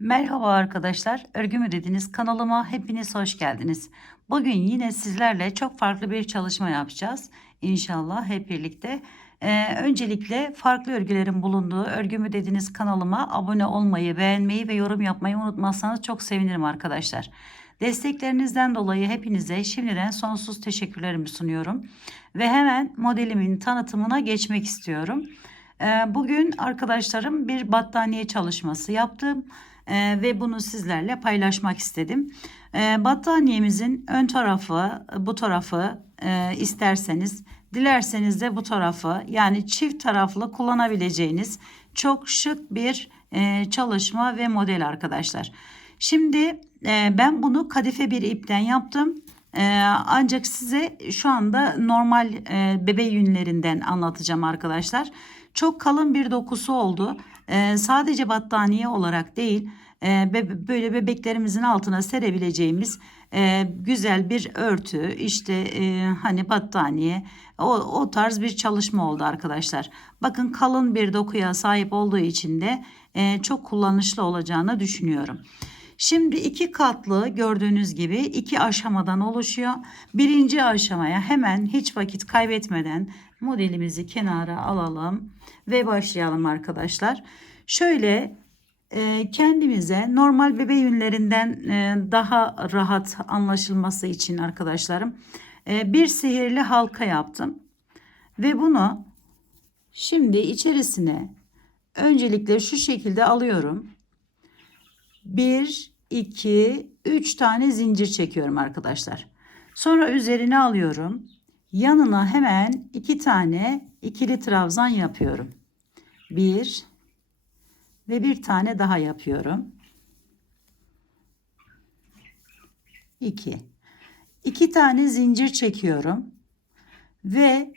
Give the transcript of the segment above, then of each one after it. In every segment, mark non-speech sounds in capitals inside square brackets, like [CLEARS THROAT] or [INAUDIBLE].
Merhaba arkadaşlar, Örgü mü dediniz kanalıma hepiniz hoş geldiniz. Bugün yine sizlerle çok farklı bir çalışma yapacağız. İnşallah hep birlikte. Ee, öncelikle farklı örgülerin bulunduğu Örgü mü dediniz kanalıma abone olmayı, beğenmeyi ve yorum yapmayı unutmazsanız çok sevinirim arkadaşlar. Desteklerinizden dolayı hepinize şimdiden sonsuz teşekkürlerimi sunuyorum. Ve hemen modelimin tanıtımına geçmek istiyorum. Ee, Bugün arkadaşlarım bir battaniye çalışması yaptım Ee, ve bunu sizlerle paylaşmak istedim. Ee, Battaniyemizin ön tarafı, bu tarafı e, isterseniz, dilerseniz de bu tarafı yani çift taraflı kullanabileceğiniz çok şık bir e, çalışma ve model arkadaşlar. Şimdi e, ben bunu kadife bir ipten yaptım. Ee, ancak size şu anda normal e, bebe yünlerinden anlatacağım arkadaşlar. Çok kalın bir dokusu oldu. Ee, sadece battaniye olarak değil, e, böyle bebeklerimizin altına serebileceğimiz e, güzel bir örtü, işte hani battaniye, o, o tarz bir çalışma oldu arkadaşlar. Bakın kalın bir dokuya sahip olduğu için de çok kullanışlı olacağını düşünüyorum. Şimdi iki katlı gördüğünüz gibi iki aşamadan oluşuyor. Birinci aşamaya hemen hiç vakit kaybetmeden modelimizi kenara alalım ve başlayalım arkadaşlar. Şöyle e, kendimize normal bebe yünlerinden e, daha rahat anlaşılması için arkadaşlarım e, bir sihirli halka yaptım. Ve bunu şimdi içerisine öncelikle şu şekilde alıyorum. 1, 2, 3 tane zincir çekiyorum arkadaşlar. Sonra üzerine alıyorum. Yanına hemen 2 tane ikili trabzan yapıyorum. 1 ve bir tane daha yapıyorum. 2. 2 tane zincir çekiyorum. Ve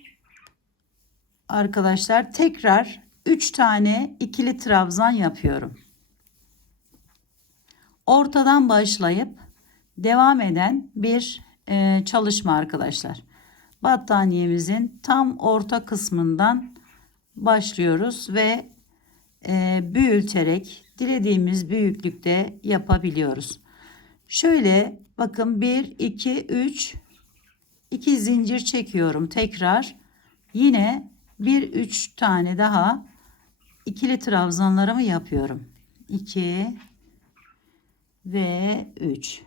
arkadaşlar tekrar 3 tane ikili trabzan yapıyorum ortadan başlayıp devam eden bir e, çalışma arkadaşlar. Battaniyemizin tam orta kısmından başlıyoruz ve e, büyüterek dilediğimiz büyüklükte yapabiliyoruz. Şöyle bakın 1 2 3 2 zincir çekiyorum tekrar. Yine 1 3 tane daha ikili trabzanlarımı yapıyorum. 2 ve 3.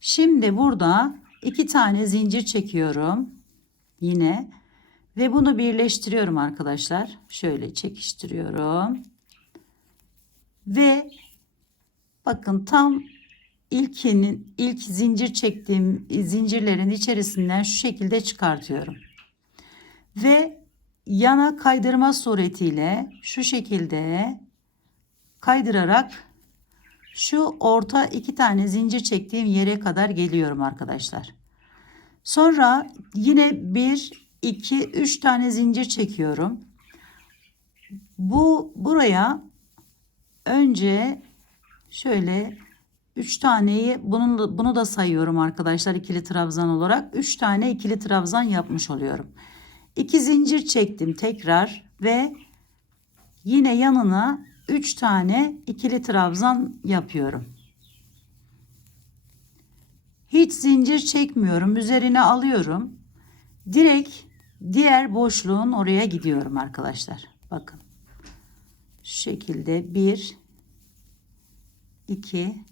Şimdi burada iki tane zincir çekiyorum. Yine ve bunu birleştiriyorum arkadaşlar. Şöyle çekiştiriyorum. Ve bakın tam ilkinin ilk zincir çektiğim zincirlerin içerisinden şu şekilde çıkartıyorum. Ve yana kaydırma suretiyle şu şekilde kaydırarak şu orta iki tane zincir çektiğim yere kadar geliyorum arkadaşlar. Sonra yine bir, iki, üç tane zincir çekiyorum. Bu buraya önce şöyle üç taneyi bunun bunu da sayıyorum arkadaşlar ikili trabzan olarak. Üç tane ikili trabzan yapmış oluyorum. İki zincir çektim tekrar ve yine yanına 3 tane ikili trabzan yapıyorum. Hiç zincir çekmiyorum. Üzerine alıyorum. Direkt diğer boşluğun oraya gidiyorum arkadaşlar. Bakın. Şu şekilde 1 2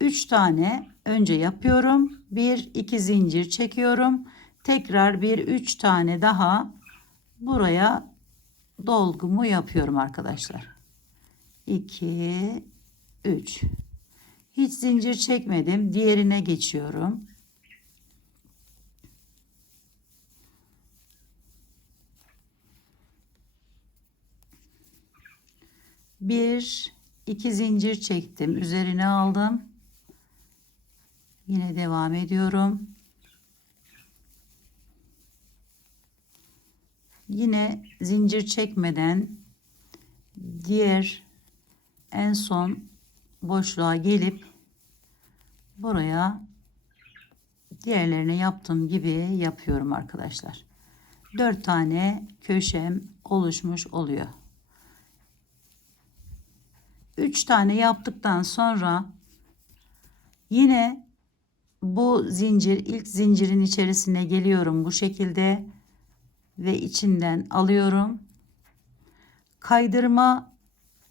3 tane önce yapıyorum. 1 2 zincir çekiyorum. Tekrar bir 3 tane daha buraya dolgumu yapıyorum arkadaşlar. 2 3 Hiç zincir çekmedim. Diğerine geçiyorum. Bir, iki zincir çektim. Üzerine aldım. Yine devam ediyorum. Yine zincir çekmeden diğer en son boşluğa gelip buraya diğerlerine yaptığım gibi yapıyorum arkadaşlar. 4 tane köşem oluşmuş oluyor. 3 tane yaptıktan sonra yine bu zincir ilk zincirin içerisine geliyorum bu şekilde ve içinden alıyorum. Kaydırma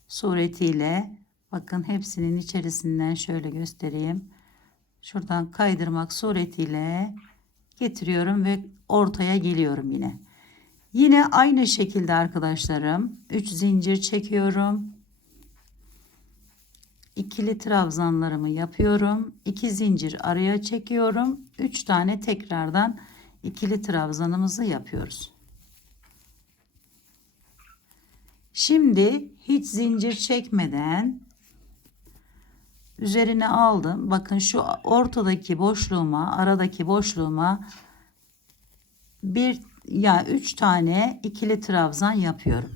suretiyle bakın hepsinin içerisinden şöyle göstereyim. Şuradan kaydırmak suretiyle getiriyorum ve ortaya geliyorum yine. Yine aynı şekilde arkadaşlarım 3 zincir çekiyorum. İkili trabzanlarımı yapıyorum. 2 zincir araya çekiyorum. 3 tane tekrardan ikili trabzanımızı yapıyoruz. Şimdi hiç zincir çekmeden üzerine aldım. Bakın şu ortadaki boşluğuma, aradaki boşluğuma bir ya yani üç tane ikili trabzan yapıyorum.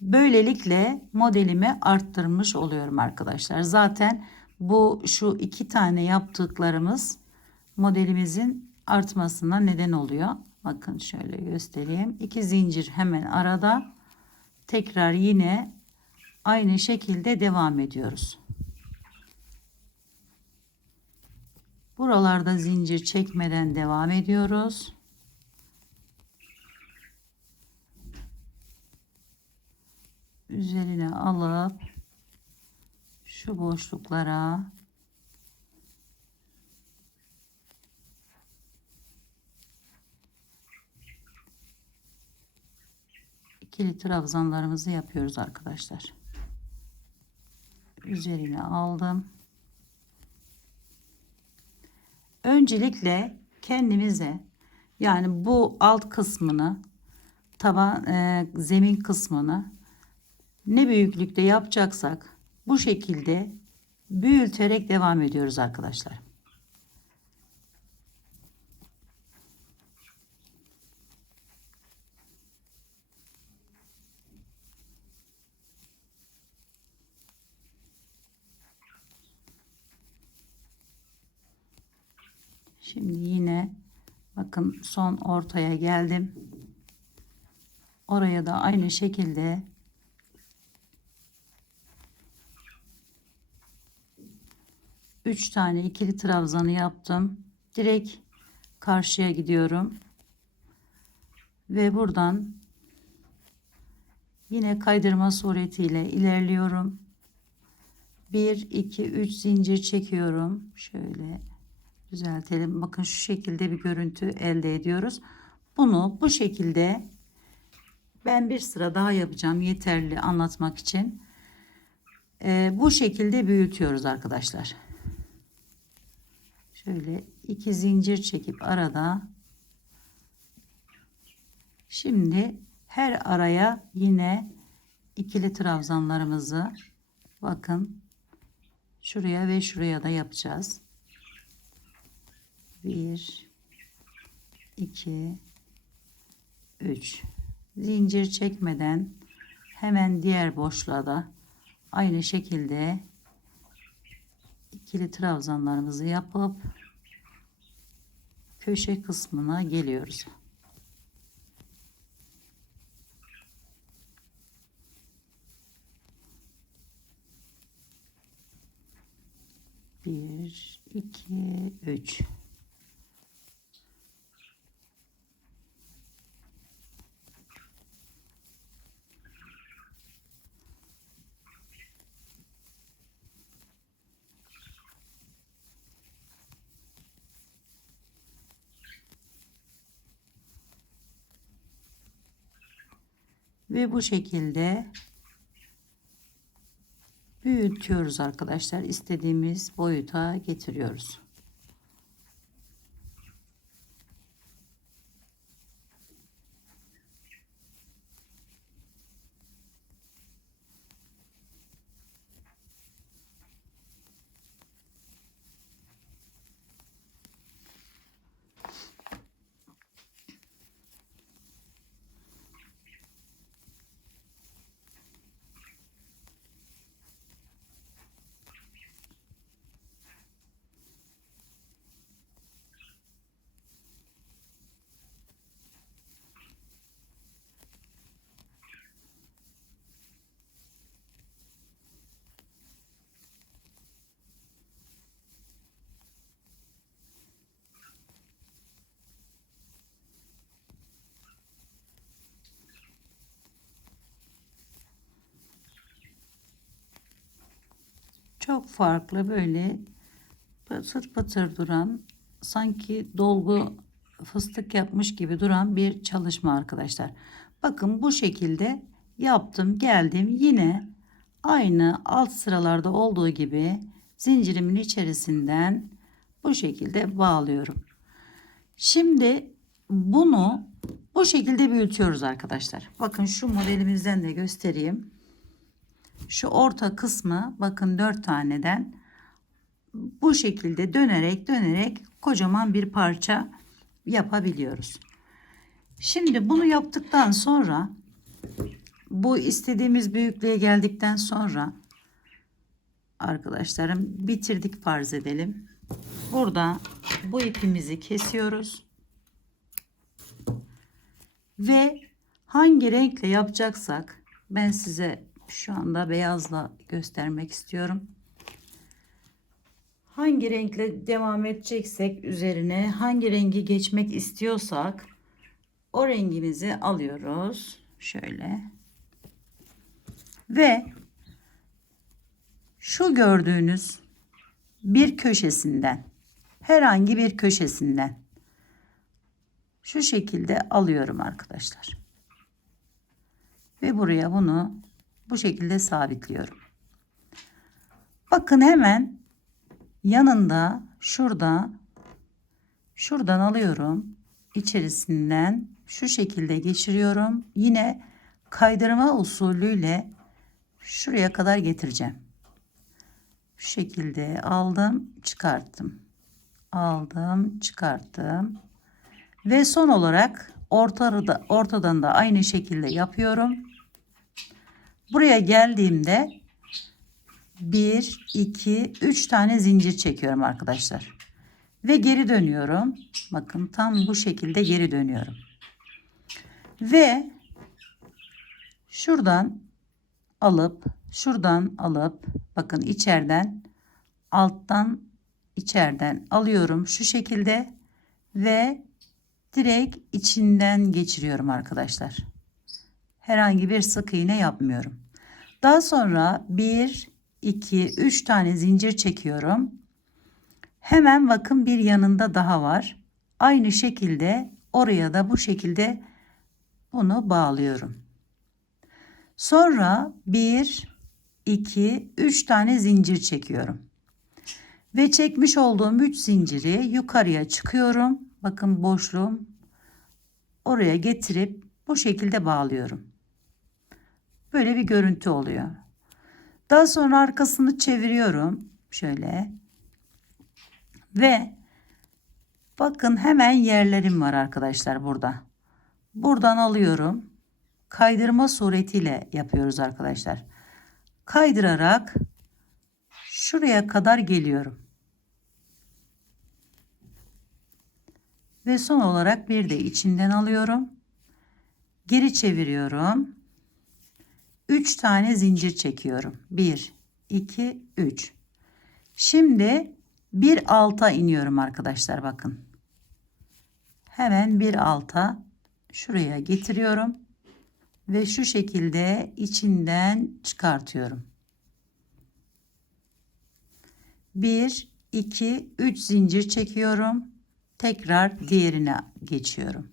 Böylelikle modelimi arttırmış oluyorum arkadaşlar. Zaten bu şu iki tane yaptıklarımız modelimizin artmasına neden oluyor. Bakın şöyle göstereyim. İki zincir hemen arada. Tekrar yine aynı şekilde devam ediyoruz. Buralarda zincir çekmeden devam ediyoruz. Üzerine alıp şu boşluklara ikili trabzanlarımızı yapıyoruz arkadaşlar. Üzerine aldım. Öncelikle kendimize yani bu alt kısmını taban e, zemin kısmını ne büyüklükte yapacaksak bu şekilde büyüterek devam ediyoruz arkadaşlar. Şimdi yine bakın son ortaya geldim. Oraya da aynı şekilde üç tane ikili trabzanı yaptım. Direkt karşıya gidiyorum. Ve buradan yine kaydırma suretiyle ilerliyorum. 1 2 3 zincir çekiyorum. Şöyle düzeltelim. Bakın şu şekilde bir görüntü elde ediyoruz. Bunu bu şekilde ben bir sıra daha yapacağım yeterli anlatmak için. Ee, bu şekilde büyütüyoruz arkadaşlar. Şöyle iki zincir çekip arada şimdi her araya yine ikili trabzanlarımızı bakın şuraya ve şuraya da yapacağız. 1 2 3 zincir çekmeden hemen diğer boşluğa da aynı şekilde ikili trabzanlarımızı yapıp köşe kısmına geliyoruz. Bir, iki, üç. Ve bu şekilde büyütüyoruz arkadaşlar. istediğimiz boyuta getiriyoruz. Çok farklı böyle pıtır pıtır duran sanki dolgu fıstık yapmış gibi duran bir çalışma arkadaşlar. Bakın bu şekilde yaptım geldim yine aynı alt sıralarda olduğu gibi zincirimin içerisinden bu şekilde bağlıyorum. Şimdi bunu bu şekilde büyütüyoruz arkadaşlar. Bakın şu modelimizden de göstereyim. Şu orta kısmı bakın 4 taneden bu şekilde dönerek dönerek kocaman bir parça yapabiliyoruz. Şimdi bunu yaptıktan sonra bu istediğimiz büyüklüğe geldikten sonra arkadaşlarım bitirdik farz edelim. Burada bu ipimizi kesiyoruz. Ve hangi renkle yapacaksak ben size şu anda beyazla göstermek istiyorum. Hangi renkle devam edeceksek üzerine hangi rengi geçmek istiyorsak o rengimizi alıyoruz. Şöyle. Ve şu gördüğünüz bir köşesinden herhangi bir köşesinden şu şekilde alıyorum arkadaşlar. Ve buraya bunu bu şekilde sabitliyorum. Bakın hemen yanında şurada şuradan alıyorum. içerisinden şu şekilde geçiriyorum. Yine kaydırma usulüyle şuraya kadar getireceğim. Şu şekilde aldım, çıkarttım. Aldım, çıkarttım. Ve son olarak ortada, ortadan da aynı şekilde yapıyorum. Buraya geldiğimde 1, 2, 3 tane zincir çekiyorum arkadaşlar. Ve geri dönüyorum. Bakın tam bu şekilde geri dönüyorum. Ve şuradan alıp şuradan alıp bakın içeriden alttan içeriden alıyorum şu şekilde ve direkt içinden geçiriyorum arkadaşlar. Herhangi bir sık iğne yapmıyorum. Daha sonra 1 2 3 tane zincir çekiyorum. Hemen bakın bir yanında daha var. Aynı şekilde oraya da bu şekilde bunu bağlıyorum. Sonra 1 2 3 tane zincir çekiyorum. Ve çekmiş olduğum 3 zinciri yukarıya çıkıyorum. Bakın boşluğum oraya getirip bu şekilde bağlıyorum. Böyle bir görüntü oluyor. Daha sonra arkasını çeviriyorum. Şöyle. Ve bakın hemen yerlerim var arkadaşlar burada. Buradan alıyorum. Kaydırma suretiyle yapıyoruz arkadaşlar. Kaydırarak şuraya kadar geliyorum. Ve son olarak bir de içinden alıyorum. Geri çeviriyorum. 3 tane zincir çekiyorum. 1, 2, 3. Şimdi bir alta iniyorum arkadaşlar bakın. Hemen bir alta şuraya getiriyorum. Ve şu şekilde içinden çıkartıyorum. 1, 2, 3 zincir çekiyorum. Tekrar diğerine geçiyorum.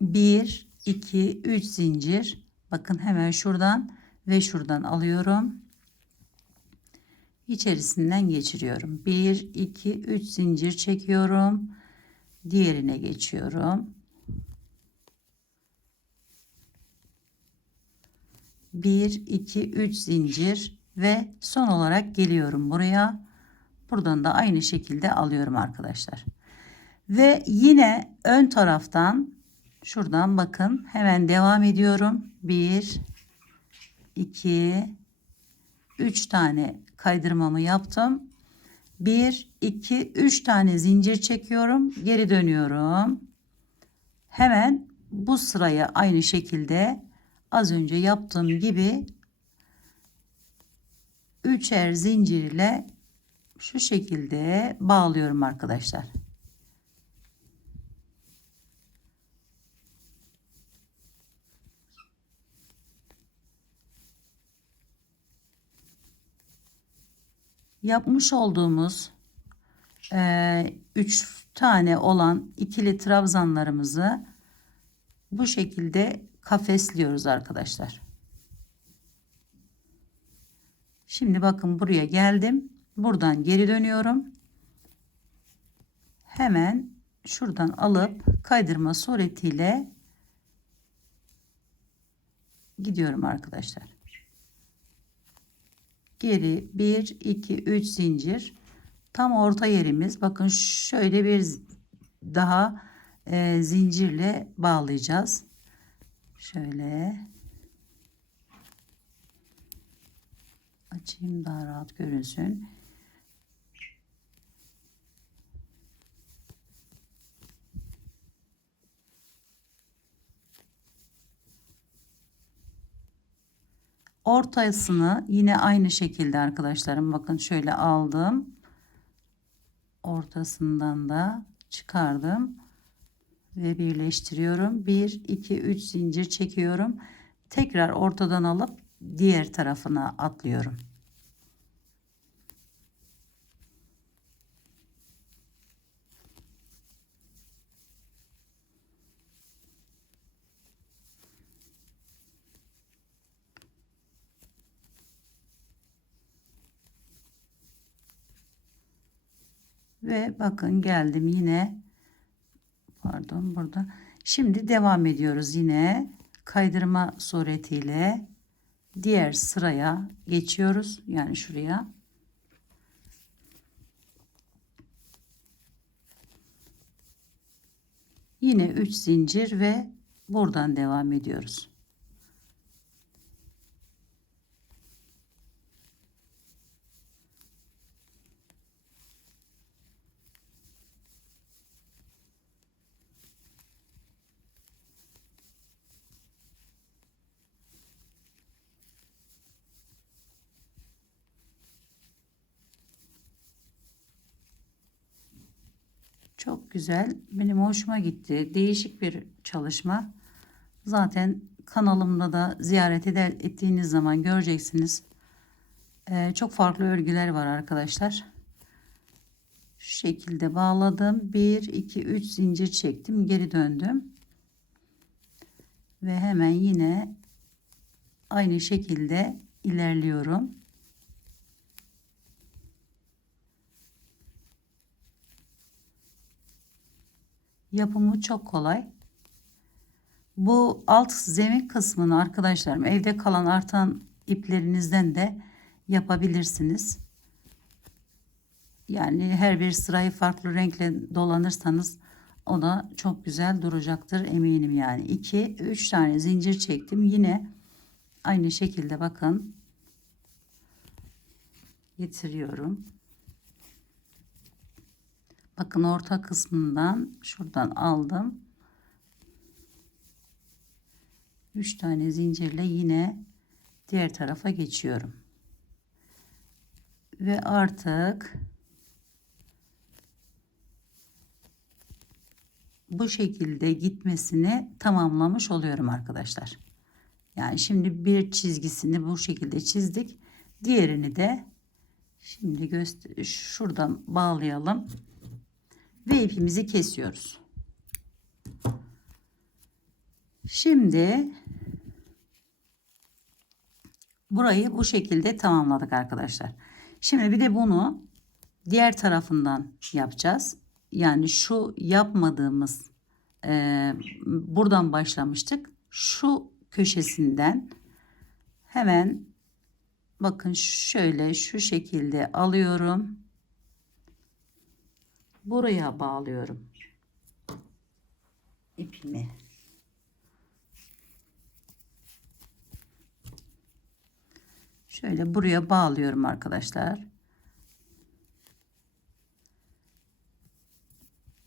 1, 2, 3 zincir. Bakın hemen şuradan ve şuradan alıyorum. İçerisinden geçiriyorum. 1, 2, 3 zincir çekiyorum. Diğerine geçiyorum. 1, 2, 3 zincir ve son olarak geliyorum buraya. Buradan da aynı şekilde alıyorum arkadaşlar. Ve yine ön taraftan şuradan bakın hemen devam ediyorum. 1 2 3 tane kaydırmamı yaptım. 1 2 3 tane zincir çekiyorum. Geri dönüyorum. Hemen bu sıraya aynı şekilde az önce yaptığım gibi üçer zincir ile şu şekilde bağlıyorum arkadaşlar. Yapmış olduğumuz 3 tane olan ikili trabzanlarımızı bu şekilde kafesliyoruz arkadaşlar. Şimdi bakın buraya geldim. Buradan geri dönüyorum. Hemen şuradan alıp kaydırma suretiyle gidiyorum arkadaşlar. Geri 1 2 3 zincir tam orta yerimiz. Bakın şöyle bir daha e, zincirle bağlayacağız. Şöyle açayım daha rahat görünsün. Ortasını yine aynı şekilde arkadaşlarım bakın şöyle aldım. Ortasından da çıkardım ve birleştiriyorum. 1 2 3 zincir çekiyorum. Tekrar ortadan alıp diğer tarafına atlıyorum. Ve bakın geldim yine pardon burada. Şimdi devam ediyoruz yine kaydırma suretiyle diğer sıraya geçiyoruz. Yani şuraya. Yine 3 zincir ve buradan devam ediyoruz. Çok güzel. Benim hoşuma gitti. Değişik bir çalışma. Zaten kanalımda da ziyaret eder, ettiğiniz zaman göreceksiniz. Ee, çok farklı örgüler var arkadaşlar. Şu şekilde bağladım. 1, 2, 3 zincir çektim. Geri döndüm. Ve hemen yine aynı şekilde ilerliyorum. Yapımı çok kolay. Bu alt zemin kısmını arkadaşlarım evde kalan artan iplerinizden de yapabilirsiniz. Yani her bir sırayı farklı renkle dolanırsanız o da çok güzel duracaktır eminim yani. 2 3 tane zincir çektim. Yine aynı şekilde bakın getiriyorum. Bakın orta kısmından şuradan aldım. 3 tane zincirle yine diğer tarafa geçiyorum. Ve artık bu şekilde gitmesini tamamlamış oluyorum arkadaşlar. Yani şimdi bir çizgisini bu şekilde çizdik. Diğerini de şimdi şuradan bağlayalım ve ipimizi kesiyoruz. Şimdi burayı bu şekilde tamamladık arkadaşlar. Şimdi bir de bunu diğer tarafından yapacağız. Yani şu yapmadığımız e, buradan başlamıştık. Şu köşesinden hemen bakın şöyle şu şekilde alıyorum buraya bağlıyorum ipimi. Şöyle buraya bağlıyorum arkadaşlar.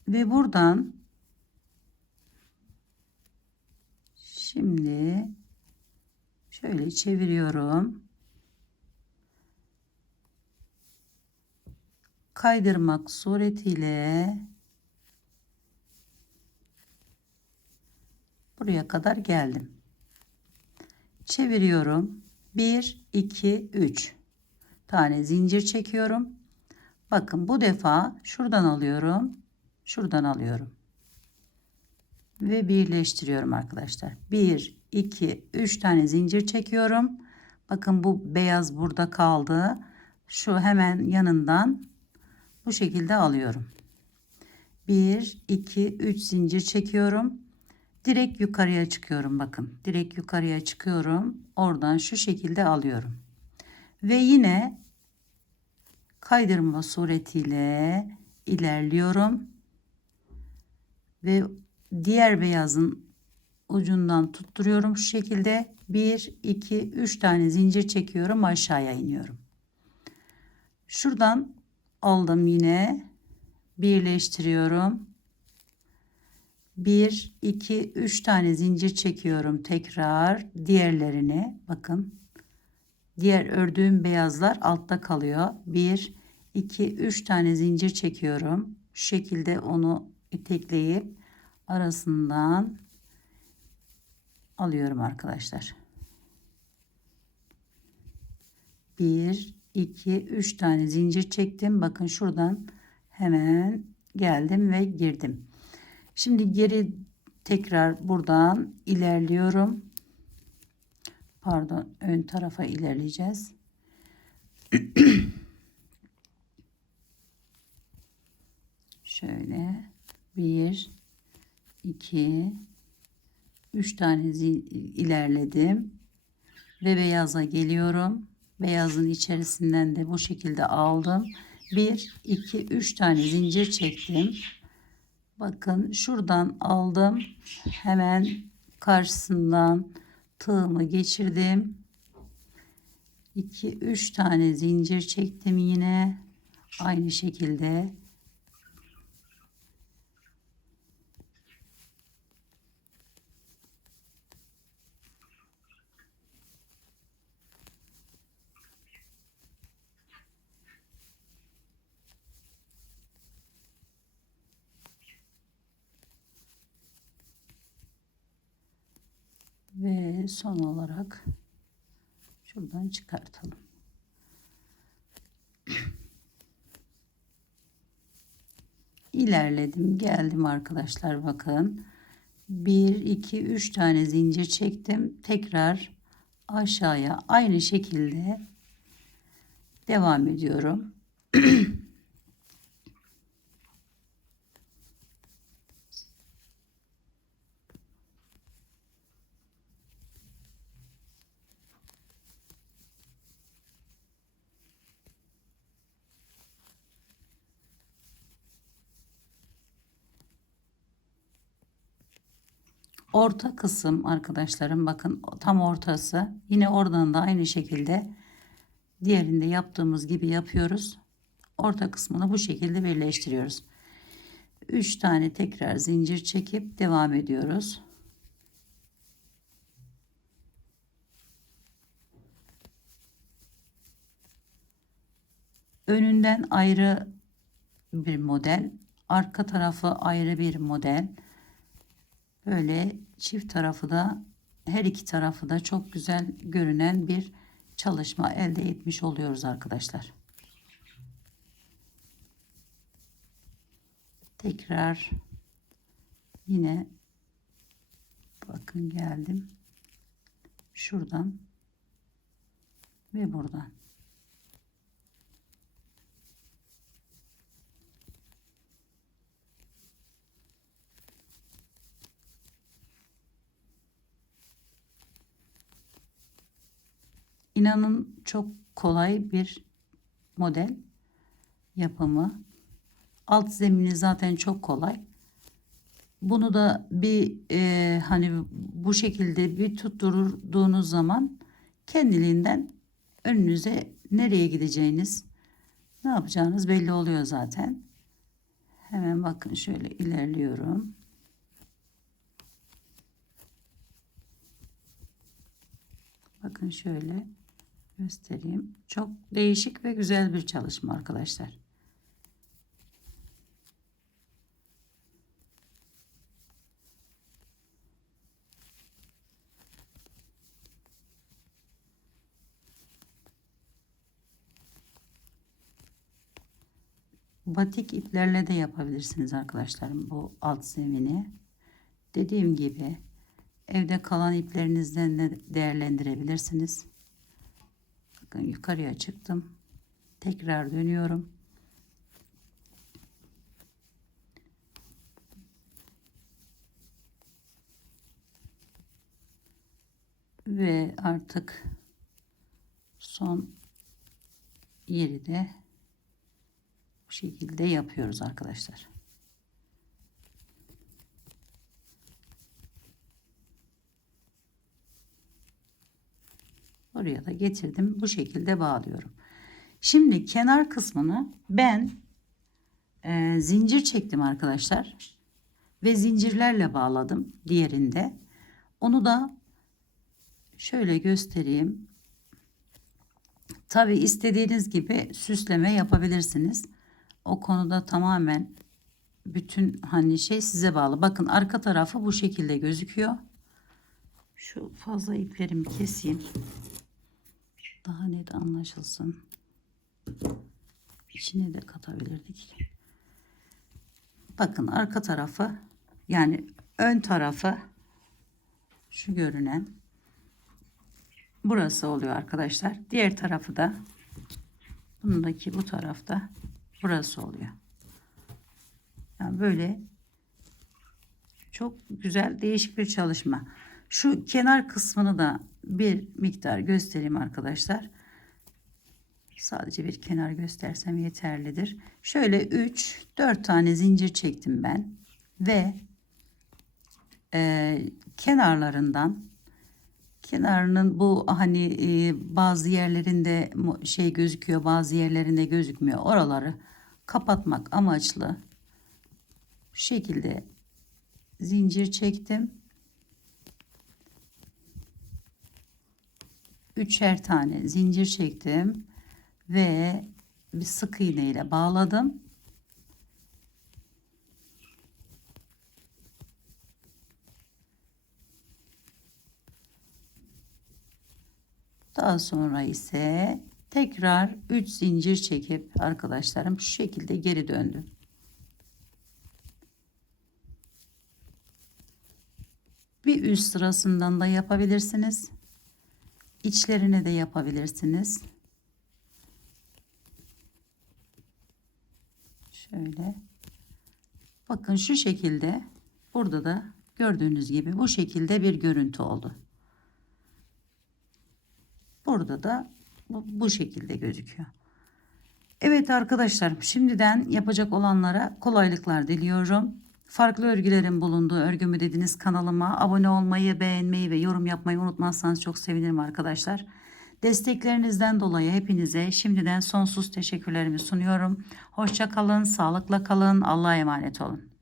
Ve buradan şimdi şöyle çeviriyorum. Kaydırmak suretiyle buraya kadar geldim. Çeviriyorum. 1 2 3 tane zincir çekiyorum. Bakın bu defa şuradan alıyorum. Şuradan alıyorum. Ve birleştiriyorum arkadaşlar. 1, 2, 3 tane zincir çekiyorum. Bakın bu beyaz burada kaldı. Şu hemen yanından bu şekilde alıyorum. 1, 2, 3 zincir çekiyorum. Direkt yukarıya çıkıyorum bakın. Direkt yukarıya çıkıyorum. Oradan şu şekilde alıyorum. Ve yine kaydırma suretiyle ilerliyorum. Ve diğer beyazın ucundan tutturuyorum şu şekilde. 1, 2, 3 tane zincir çekiyorum aşağıya iniyorum. Şuradan aldım yine. Birleştiriyorum. 1 2 3 tane zincir çekiyorum tekrar diğerlerini bakın. Diğer ördüğüm beyazlar altta kalıyor. 1 2 3 tane zincir çekiyorum. Şu şekilde onu itekleyip arasından alıyorum arkadaşlar. 1 2 3 tane zincir çektim bakın şuradan hemen geldim ve girdim Şimdi geri tekrar buradan ilerliyorum. Pardon ön tarafa ilerleyeceğiz. [CLEARS THROAT] Şöyle bir, iki, üç tane ilerledim ve beyaza geliyorum. Beyazın içerisinden de bu şekilde aldım. Bir, iki, üç tane zincir çektim. Bakın şuradan aldım. Hemen karşısından tığımı geçirdim. 2 3 tane zincir çektim yine aynı şekilde son olarak şuradan çıkartalım. [CLEARS THROAT] ilerledim geldim arkadaşlar bakın. 1 2 3 tane zincir çektim. Tekrar aşağıya aynı şekilde devam ediyorum [CLEARS THROAT] orta kısım arkadaşlarım bakın tam ortası. Yine oradan da aynı şekilde diğerinde yaptığımız gibi yapıyoruz. Orta kısmını bu şekilde birleştiriyoruz. 3 tane tekrar zincir çekip devam ediyoruz. Önünden ayrı bir model arka tarafı ayrı bir model böyle çift tarafı da her iki tarafı da çok güzel görünen bir çalışma elde etmiş oluyoruz arkadaşlar. Tekrar yine bakın geldim. Şuradan ve buradan. İnanın çok kolay bir model yapımı. Alt zemini zaten çok kolay. Bunu da bir e, hani bu şekilde bir tutturduğunuz zaman kendiliğinden önünüze nereye gideceğiniz, ne yapacağınız belli oluyor zaten. Hemen bakın şöyle ilerliyorum. Bakın şöyle göstereyim. Çok değişik ve güzel bir çalışma arkadaşlar. Batik iplerle de yapabilirsiniz arkadaşlarım bu alt zemini. Dediğim gibi evde kalan iplerinizden de değerlendirebilirsiniz. Bakın yukarıya çıktım. Tekrar dönüyorum. Ve artık son yeri de bu şekilde yapıyoruz arkadaşlar. Oraya da getirdim. Bu şekilde bağlıyorum. Şimdi kenar kısmını ben e, zincir çektim arkadaşlar. Ve zincirlerle bağladım diğerinde. Onu da şöyle göstereyim. Tabi istediğiniz gibi süsleme yapabilirsiniz. O konuda tamamen bütün hani şey size bağlı. Bakın arka tarafı bu şekilde gözüküyor. Şu fazla iplerimi keseyim. Daha net anlaşılsın. İçine de katabilirdik. Bakın arka tarafı yani ön tarafı şu görünen burası oluyor arkadaşlar. Diğer tarafı da bundaki bu tarafta burası oluyor. Yani böyle çok güzel değişik bir çalışma. Şu kenar kısmını da bir miktar göstereyim arkadaşlar. Sadece bir kenar göstersem yeterlidir. Şöyle 3 4 tane zincir çektim ben ve e, kenarlarından kenarının bu hani e, bazı yerlerinde şey gözüküyor bazı yerlerinde gözükmüyor oraları kapatmak amaçlı şekilde zincir çektim üçer tane zincir çektim ve bir sık iğne ile bağladım Daha sonra ise tekrar 3 zincir çekip arkadaşlarım şu şekilde geri döndüm. Bir üst sırasından da yapabilirsiniz. İçlerine de yapabilirsiniz. Şöyle. Bakın şu şekilde burada da gördüğünüz gibi bu şekilde bir görüntü oldu. Burada da bu, şekilde gözüküyor. Evet arkadaşlar şimdiden yapacak olanlara kolaylıklar diliyorum. Farklı örgülerin bulunduğu örgümü dediniz kanalıma abone olmayı, beğenmeyi ve yorum yapmayı unutmazsanız çok sevinirim arkadaşlar. Desteklerinizden dolayı hepinize şimdiden sonsuz teşekkürlerimi sunuyorum. Hoşça kalın, sağlıkla kalın, Allah'a emanet olun.